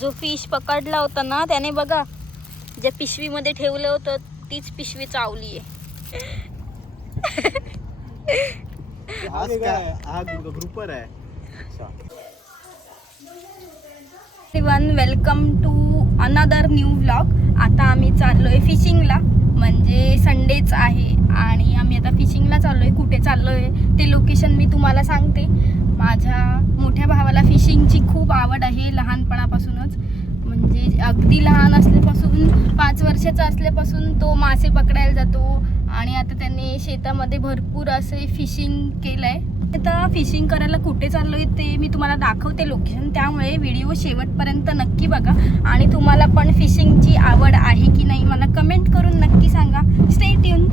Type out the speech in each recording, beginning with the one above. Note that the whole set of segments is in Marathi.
जो फिश पकडला होता ना त्याने बघा ज्या पिशवीमध्ये ठेवलं होतं तीच पिशवी चावली आहे. One welcome to another new vlog आता आम्ही चाललोय फिशिंगला म्हणजे संडेच आहे. आणि आम्ही आता फिशिंगला चाललोय. कुठे चाललोय ते लोकेशन मी तुम्हाला सांगते. माझ्या मोठ्या भावाला फिशिंगची खूप आवड आहे लहानपणापासूनच. म्हणजे अगदी लहान असल्यापासून पाच वर्षाचा असल्यापासून तो मासे पकडायला जातो आणि आता त्याने शेतामध्ये भरपूर असे फिशिंग केलं आहे आता फिशिंग करायला कुठे चाललो आहे ते मी तुम्हाला दाखवते लोकेशन त्यामुळे व्हिडिओ शेवटपर्यंत नक्की बघा. आणि तुम्हाला पण फिशिंगची आवड आहे की नाही मला कमेंट करून नक्की सांगा. स्टे ट्यून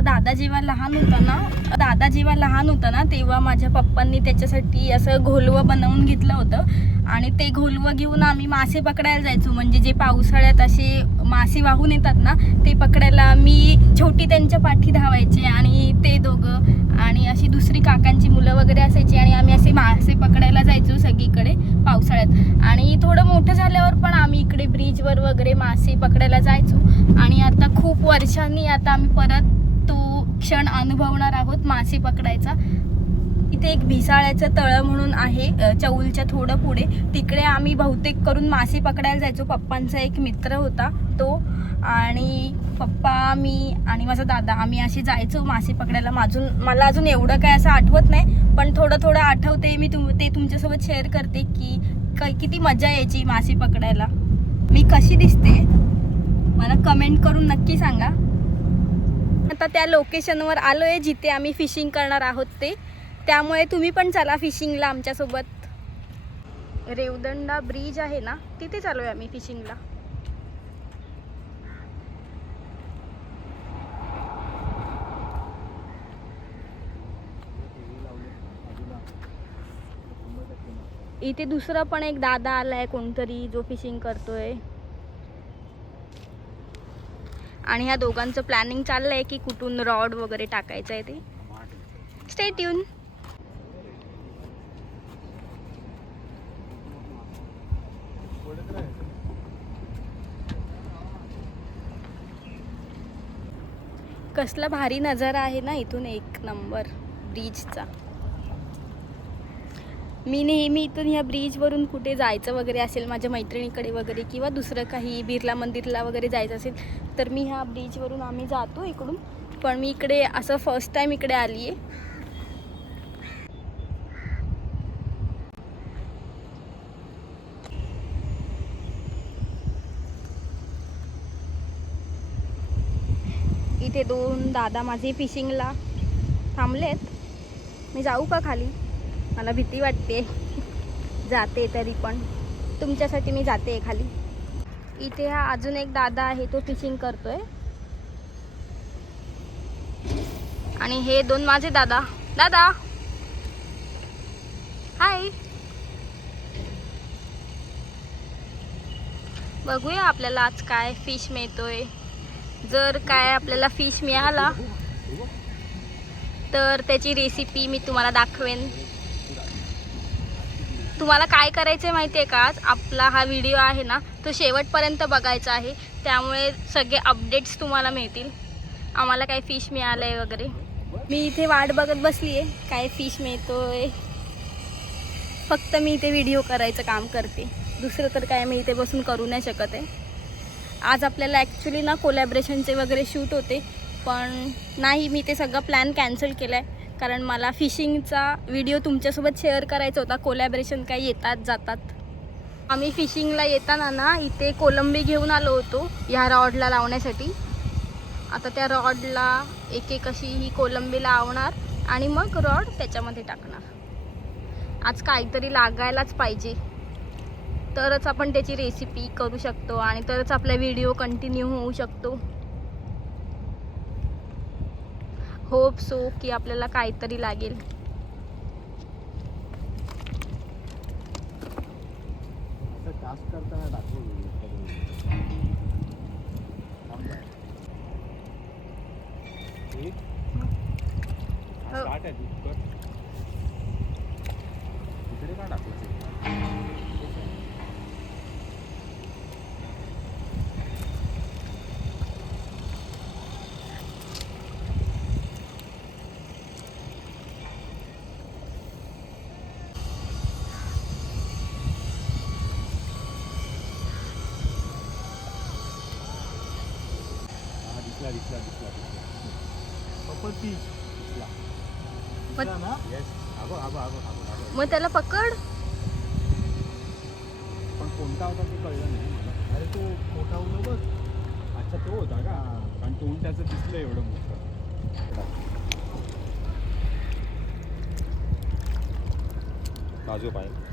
दादा जेव्हा लहान होता ना दादा जेव्हा लहान होता ना तेव्हा माझ्या पप्पांनी त्याच्यासाठी असं घोलवं बनवून घेतलं होतं. आणि ते घोलवं घेऊन आम्ही मासे पकडायला जायचो. म्हणजे जे पावसाळ्यात असे मासे वाहून येतात ना ते पकडायला मी छोटी त्यांच्या पाठी धावायचे आणि ते दोघं आणि अशी दुसरी काकांची मुलं वगैरे असायची आणि आम्ही असे मासे पकडायला जायचो सगळीकडे पावसाळ्यात. आणि थोडं मोठं झाल्यावर पण आम्ही इकडे ब्रिजवर वगैरे मासे पकडायला जायचो. आणि आता खूप वर्षांनी आता आम्ही परत क्षण अनुभवणार आहोत मासे पकडायचा. इथे एक भिसाळ्याचं तळं म्हणून आहे चौलच्या थोडं पुढे. तिकडे आम्ही बहुतेक करून मासे पकडायला जायचो. पप्पांचा एक मित्र होता तो आणि पप्पा मी आणि माझा दादा आम्ही असे जायचो मासे पकडायला. माझून मला अजून एवढं काय असं आठवत नाही पण थोडं थोडं आठवते मी तुम ते तुमच्यासोबत शेअर करते की क- किती मजा यायची मासे पकडायला. मी कशी दिसते? मला कमेंट करून नक्की सांगा. आता त्या लोकेशनवर आलो आहे जिथे आम्ही फिशिंग करणार आहोत ते. त्यामुळे तुम्ही पण चला फिशिंगला आमच्यासोबत. रेवदंडा ब्रिज आहे ना तिथे चालू आहे आम्ही फिशिंगला इथे दुसरा पण एक दादा आलाय कोणतरी जो फिशिंग करतोय. आणि ह्या दोघांचं प्लॅनिंग चाललंय की कुठून रॉड वगैरे टाकायचं आहे ते. स्टेट येऊन कसला भारी नजारा आहे ना इथून एक नंबर ब्रिजचा मी नेहमी इथून ह्या ब्रिजवरून कुठे जायचं वगैरे असेल माझ्या मैत्रिणीकडे वगैरे किंवा दुसरं काही बिर्ला मंदिरला वगैरे जायचं असेल तर मी ह्या ब्रिजवरून आम्ही जातो इकडून. पण मी इकडे असं फर्स्ट टाईम इकडे आली आहे इथे दोन दादा माझे फिशिंगला थांबलेत. मी जाऊ का खाली? मला भीती वाटते. जाते तरी पण. तुमच्यासाठी मी जाते खाली. इथे हा अजून एक दादा आहे तो फिशिंग करतोय. आणि हे दोन माझे दादा. दादा! हाय बघूया आपल्याला आज काय फिश मिळतोय. जर काय आपल्याला फिश मिळाला तर त्याची रेसिपी मी तुम्हाला दाखवेन. तुम्हाला काय करायचं आहे माहिती आहे का? आज आपला हा व्हिडिओ आहे ना तो शेवटपर्यंत बघायचा आहे. त्यामुळे सगळे अपडेट्स तुम्हाला मिळतील. आम्हाला काय फिश मिळालं आहे वगैरे? मी इथे वाट बघत बसली आहे काय फिश मिळतोय? फक्त मी इथे व्हिडिओ करायचं काम करते. दुसरं तर काय मी इथे बसून करू नाही शकत आहे. आज आपल्याला ॲक्च्युली ना कोलॅबरेशनचे वगैरे शूट होते. पण नाही मी ते सगळं प्लॅन कॅन्सल केला आहे कारण मला फिशिंगचा व्हिडिओ तुमच्यासोबत शेअर करायचा होता. कोलॅबरेशन काही येतात जातात. आम्ही फिशिंगला येताना ना इथे कोलंबी घेऊन आलो होतो ह्या रॉडला लावण्यासाठी. आता त्या रॉडला एक एक अशी ही कोलंबी लावणार आणि मग रॉड त्याच्यामध्ये टाकणार. आज काहीतरी लागायलाच पाहिजे. तरच आपण त्याची रेसिपी करू शकतो आणि तरच आपला व्हिडिओ कंटिन्यू होऊ शकतो. होप सो की आपल्याला काहीतरी लागेल टास्क करताना दाखवू एक हा हो. स्टार्ट आहे तू कर तिकडे का टाकलं दिसला दिसला दिसला पप्पल फिश दिसला पण- दिसला ना येस आबो आबो आबो आबो आबो मग त्याला पकड. पण कोणता होता ते कळलं नाही मला. अरे तो मोठा होता बघ अच्छा तो होता का? कारण तोंड त्याचं दिसलं एवढं मोठं. बाजू पाहिजे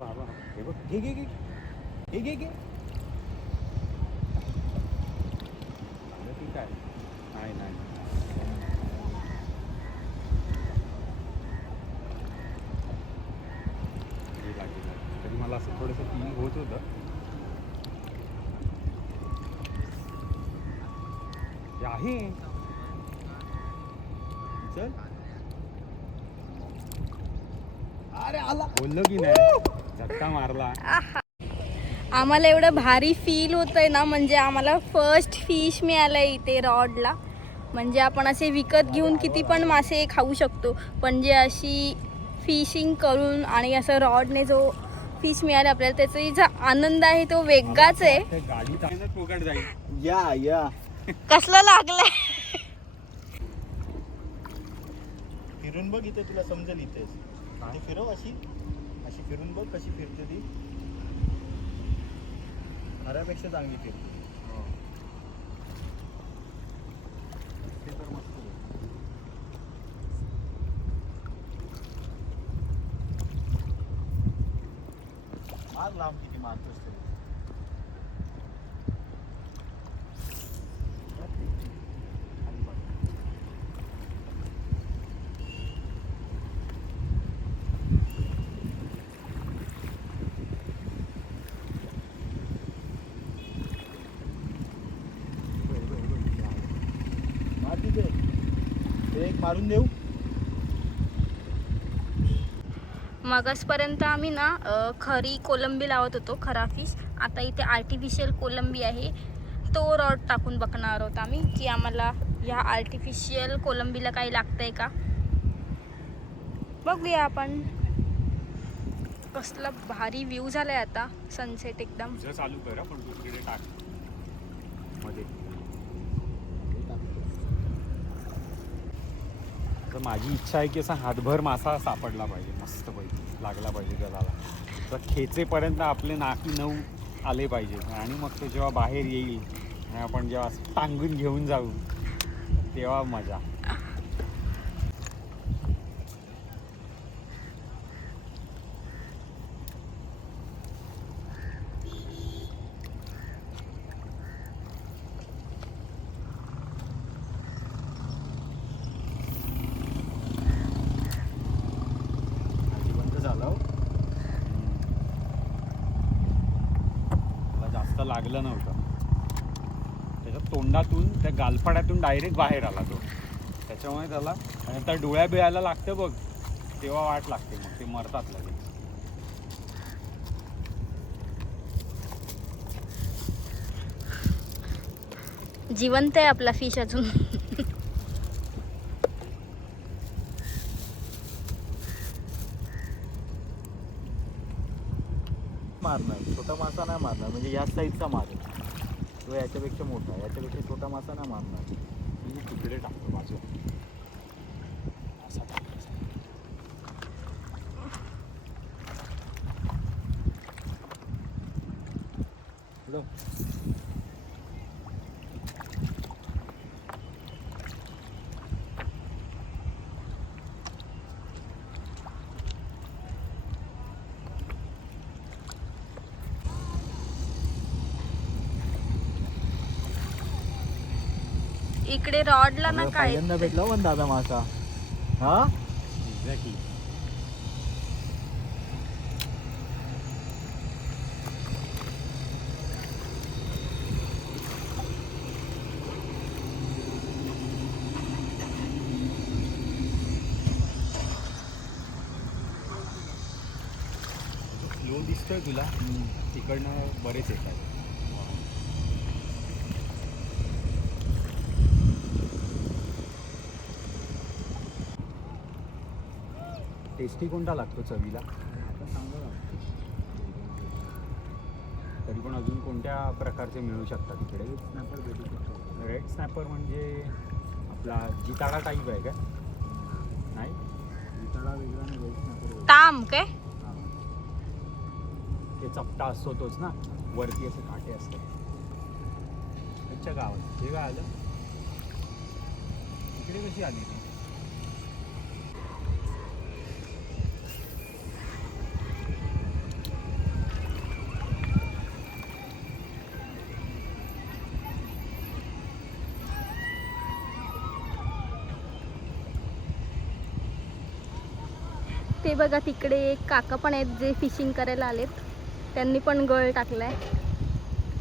बाबा हे बघ घे घे घे घे घे घे झालं की काय नाही नाही गेला गेला तरी मला असं थोडंसं फील होत होतं चल. अरे आला. बोललो की नाही? धक्का मारला. आम्हाला एवढं भारी फील होतंय ना म्हणजे आम्हाला फर्स्ट फिश मिळालं इथे रॉडला म्हणजे आपण असे विकत घेऊन किती पण मासे खाऊ शकतो पण जे अशी फिशिंग करून आणि असं रॉडने जो फिश मिळाला आपल्याला त्याचा जो आनंद आहे तो वेगळाच आहे. या या. कसला लागलाय? फिरून बघ इथे तुला समजेल इथेच ती फिरव अशी. अशी फिरून बघ कशी फिरते ती. हऱ्यापेक्षा चांगली फिरते आहे. मार लांब किती मारतोस तरी खाली बघ. मार तिथे ते एक मारून देऊ. मगसपर्यंत आम्ही ना खरी कोलंबी लावत होतो खरा फिश आता इथे आर्टिफिशियल कोलंबी आहे. तो रॉड टाकून बघणार आहोत आम्ही की आम्हाला ह्या आर्टिफिशियल कोलंबीला काही लागतंय का? बघूया आपण. कसला भारी व्ह्यू झालाय आता सनसेट एकदम. चालू कर पण मध्ये. तर माझी इच्छा आहे की असा हातभर मासा सापडला पाहिजे मस्त पाहिजे लागला पाहिजे गळाला तर खेचेपर्यंत आपले नाकी नऊ आले पाहिजे आणि मग तो जेव्हा बाहेर येईल आणि आपण जेव्हा टांगून घेऊन जाऊ तेव्हा मजा बंद झालं त्याला जास्त लागलं नव्हतं. त्याच्या तोंडातून त्या गालफाड्यातून डायरेक्ट बाहेर आला तो. त्याच्यामुळे त्याला आणि त्या डोळ्या बिळायला लागतं बघ. तेव्हा वाट लागते मग. ते मरतात लगेच. जिवंत आहे आपला फिश अजून. मारणार छोटा मासा नाही मारणार म्हणजे या साईजचा मारेल किंवा याच्यापेक्षा मोठा याच्यापेक्षा छोटा मासा नाही मारणार. मी तिकडे टाकतो माझं. इकडे रॉडला ना काय? पहिल्यांदा भेटला पण दादा मासा. हा? एक्झॅक्टली स्लो तो दिसतोय तुला. तिकडनं बरेच येत टेस्टी कोणता लागतो चवीला? तरी पण अजून कोणत्या प्रकारचे मिळू शकतात इकडे? रेड स्नॅपर म्हणजे आपला जिताडा टाईप आहे का? नाही? ताम काय? ते चपटा असतो तोच ना? वरती असे काटे असतात. अच्छा गावात. हे काय आलं. इकडे कशी आली ते बघा तिकडे एक काका पण आहेत जे फिशिंग करायला आलेत. त्यांनी पण गळ टाकलाय.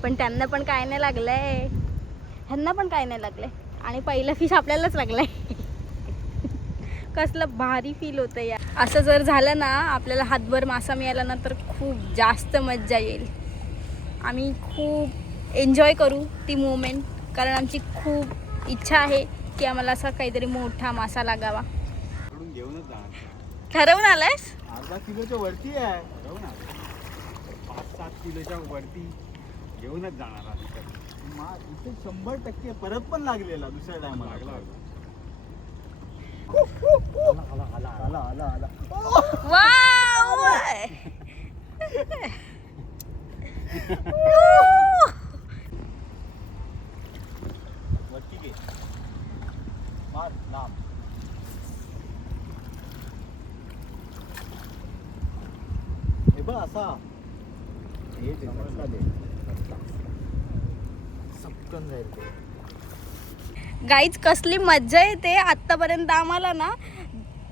पण त्यांना पण काय नाही लागलंय. ह्यांना पण काय नाही लागलंय. आणि पहिलं फिश आपल्यालाच लागलाय. कसलं भारी फील होतं या असं जर झालं ना आपल्याला हातभर मासा मिळाला ना तर खूप जास्त मज्जा येईल. आम्ही खूप एन्जॉय करू ती मोमेंट कारण आमची खूप इच्छा आहे की आम्हाला असा काहीतरी मोठा मासा लागावा. ठरवून आलायस? अर्धा किलोच्या वरती आहे. जाऊ ना पाच सात किलोच्या वरती घेऊनच जाणार इथे शंभर टक्के परत पण लागलेला दुसऱ्या टायमाला लागला. आला आला आला आला वरती घे. मार लांब. हे असा. हे सपकन जाईल ते. गाईच कसली मज्जा येते. आत्तापर्यंत आम्हाला ना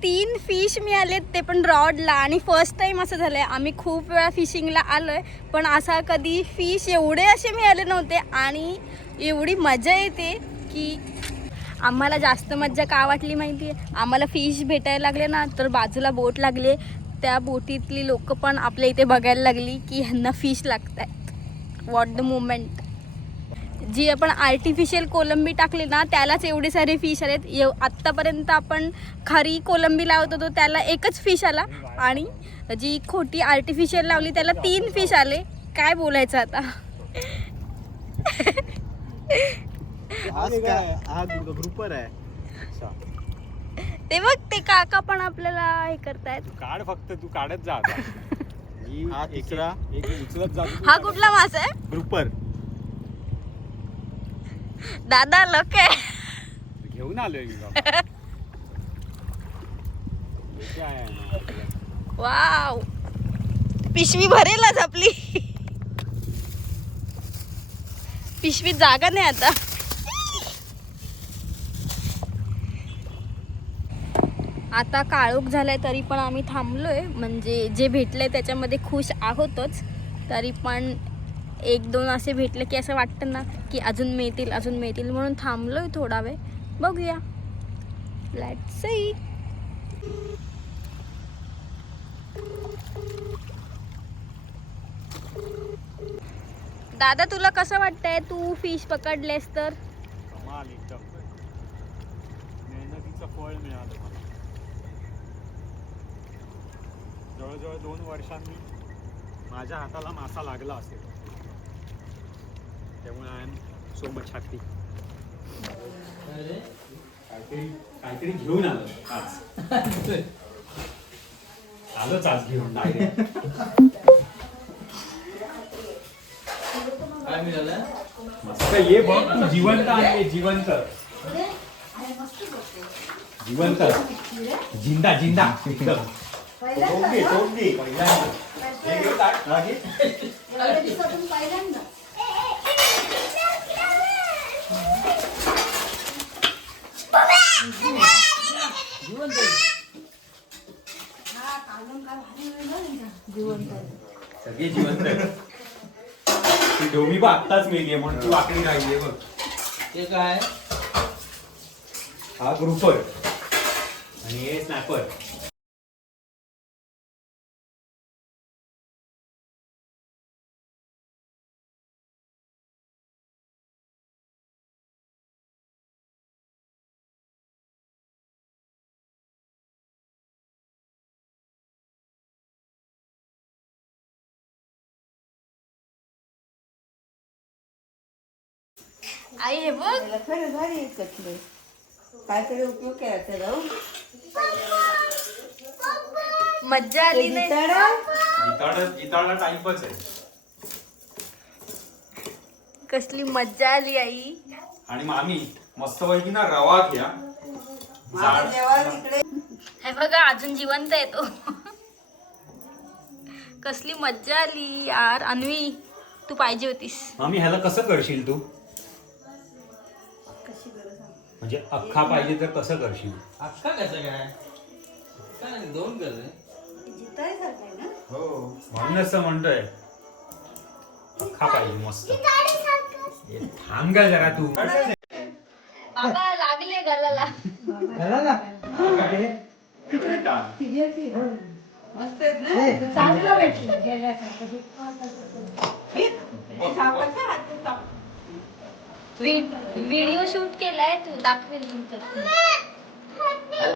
तीन फिश मिळालेत ते पण रॉडला आणि फर्स्ट टाइम असं झालंय. आम्ही खूप वेळा फिशिंगला आलो आहे पण असा कधी फिश एवढे असे मिळाले नव्हते. आणि एवढी मजा येते की आम्हाला जास्त मज्जा का वाटली माहिती आहे आम्हाला फिश भेटायला लागले ना तर बाजूला बोट लागले. त्या बोटीतली लोक पण आपल्या इथे बघायला लागली की ह्यांना फिश लागत आहेत वॉट द मुमेंट जी आपण आर्टिफिशियल कोलंबी टाकली ना त्यालाच एवढे सारे फिश आलेत. एव आत्तापर्यंत आपण खरी कोलंबी लावत होतो त्याला एकच फिश आला. आणि जी खोटी आर्टिफिशियल लावली त्याला तीन फिश आले. काय बोलायचं आता? ग्रुपर आहे. ते बघ ते काका पण आपल्याला हे करतायत तू काढ फक्त तू काढत जा आता मी हा एक- तिसरा. एक एक उचलत जातो तू हा काढत कुठला मासा आहे ग्रुपर दादा लक आहे. घेऊन आलोय मी बाबा. हे काय आहे ना आपलं? वाव पिशवी भरेलच आपली पिशवीत जागा नाही आता आता काळोख झालाय तरी पण आम्ही थांबलोय. म्हणजे जे भेटलंय त्याच्यामध्ये खुश आहोतच. तरी पण एक दोन असे भेटले की असं वाटतं ना की अजून मिळतील अजून मिळतील म्हणून थांबलोय थोडा वेळ. बघूया. लेट सई दादा तुला कसं वाटतंय? तू फिश पकडलेस तर? फळ मिळालं मला जवळजवळ दोन वर्षांनी माझ्या हाताला मासा लागला असेल. त्यामुळे I am so much happy काहीतरी काहीतरी घेऊन आलो. आज. आलोच आज घेऊन काय मिळालं? मस्त ये बघ तू जिवंत आहे जिवंत. जिवंत. जिंदा जिंदा. टोपली हे घेऊन टाक. सगळे जिवंत. ती डोमी बघ आत्ताच मेली म्हणून ती वाकडी राहिली बघ ते काय हा ग्रुपर आणि हे स्नॅपर आई हे बघ. त्याला खरं भारी आहे कसले काहीतरी उपयोग करायचा राहू मज्जा आली नाही. जिताडा जिताडा टाईपच आहे. कसली मज्जा आली आई. आणि मामी मस्त पैकी ना रवा घ्या. जाड. जेव्हा तिकडे. हे बघा अजून जिवंत आहे तो. कसली मज्जा आली यार. अन्वी तू पाहिजे होतीस. मामी ह्याला कसं करशील तू? म्हणजे अख्खा पाहिजे तर कसं करशील अख्खा कसं काय काय दोन कर हो म्हणूनच तर म्हणतोय अख्खा पाहिजे मस्त ए, थांब का जरा तू बाबा लागले गलाला व्हिडिओ शूट केलाय तू दाखवेल नंतर.